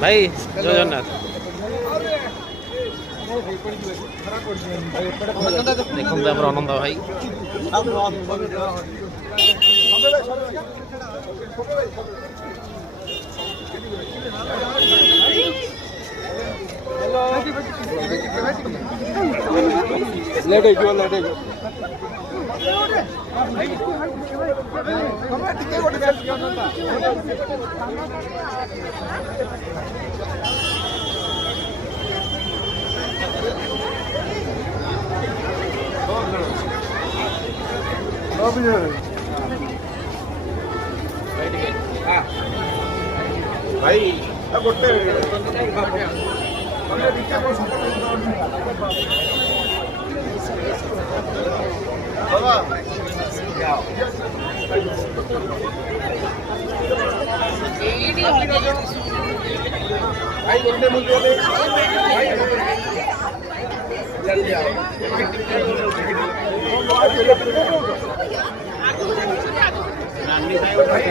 भाई जय जगन्नाथ। देखते आनंद भाई भाई गोटे भाई गोटे मुझे जल्दी आओ नानी भाई